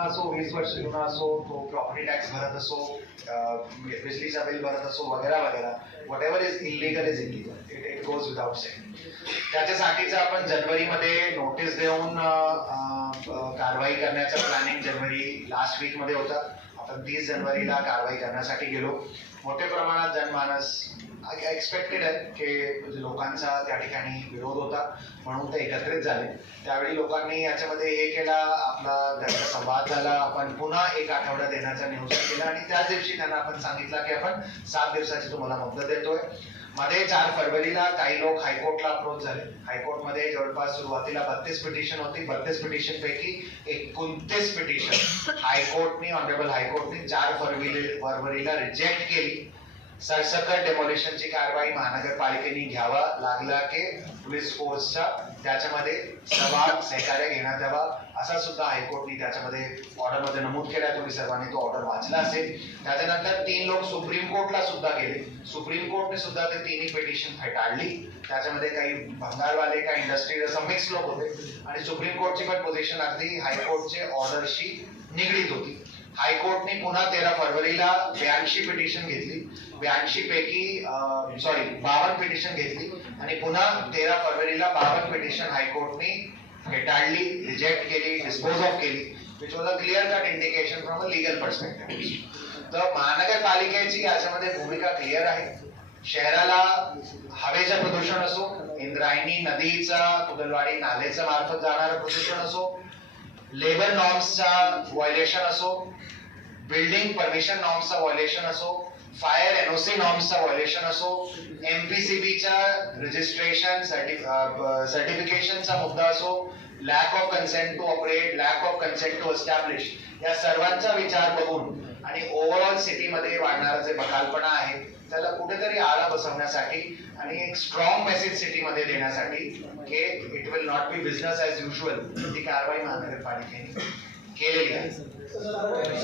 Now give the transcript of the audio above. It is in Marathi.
जुना असो वीस वर्ष जुना असो तो प्रॉपर्टी टॅक्स भरत असो म्हणजे बिजलीचा बिल भरत असो वगैरे वगैरे. Whatever is illegal is illegal it it goes without say त्याच्यासाठीच आपण जनवरीमध्ये नोटीस देऊन कारवाई करण्याचं प्लॅनिंग जनवरी लास्ट वीकमध्ये होता. आपण तीस जनवरीला कारवाई करण्यासाठी गेलो. मोठ्या प्रमाणात जनमानस एक्सपेक्टेड आहे की लोकांचा त्या ठिकाणी विरोध होता म्हणून ते एकत्रित झाले. त्यावेळी लोकांनी याच्यामध्ये हे केला आपला त्यांचा संवाद झाला आपण पुन्हा एक आठवडा देण्याचा नियोजन केला आणि त्याच दिवशी त्यांना आपण सांगितलं की आपण सात दिवसाची तुम्हाला मुदत देतोय. मध्ये चार फरवरीला काही लोक हायकोर्टला अप्रोच झाले. हायकोर्टमध्ये जवळपास सुरुवातीला बत्तीस पिटिशन होती. बत्तीस पिटिशन पैकी एकोणतीस पिटिशन हायकोर्टने ऑनरेबल हायकोर्टने चार फरवरी फरवरीला रिजेक्ट केली. सरसकट डेमोलिशनची कारवाई महानगरपालिकेने घ्यावा लागला की पोलीस फोर्सचा त्याच्यामध्ये सहभाग सहकार्य घेण्यात यावा. असा सुद्धा हायकोर्टने त्याच्यामध्ये ऑर्डरमध्ये नमूद केला तुम्ही सर्वांनी तो ऑर्डर वाचला असेल. त्याच्यानंतर तीन लोक सुप्रीम कोर्टला सुद्धा गेले. सुप्रीम कोर्टने सुद्धा ते तिन्ही पिटिशन फेटाळली. त्याच्यामध्ये काही भंगारवाले काही इंडस्ट्री असं मिक्स लोक होते. आणि सुप्रीम कोर्टची पण पोझिशन अगदी हायकोर्टचे ऑर्डरशी निगडीत होती. हायकोर्टने पुन्हा तेरा फरवरीला ब्याऐंशी पिटिशन घेतली. ब्याऐंशी पैकी सॉरी बावन्न पिटिशन घेतली. आणि पुन्हा तेरा फरवरीला बावन्न पिटिशन हायकोर्टने फेटाळली रिजेक्ट केली डिस्पोज ऑफ केली which was a clear cut indication from a legal perspective तर महानगरपालिकेची याच्यामध्ये भूमिका क्लिअर आहे. शहराला हवेचं प्रदूषण असो इंद्रायणी नदीचा कुदलवाडी नालेचं मार्फत जाणारं प्रदूषण असो लेबर नॉर्म्सचा व्हायलेशन असो बिल्डिंग परमिशन नॉर्म्सचा व्हायलेशन असो फायर एनओसी नॉर्म्सचा व्हायलेशन असो एमपीसीबीच्या रजिस्ट्रेशन सर्टिफिकेशनचा मुद्दा असो lack of consent to operate lack of consent to establish या सर्वांचा विचार बघून आणि ओव्हरऑल सिटीमध्ये वाढणारा जे बकालपणा आहे त्याला कुठेतरी आळा बसवण्यासाठी आणि एक स्ट्रॉंग मेसेज सिटीमध्ये देण्यासाठी की it will not be business as usual ती कारवाई महानगरपालिकेने केलेली आहे.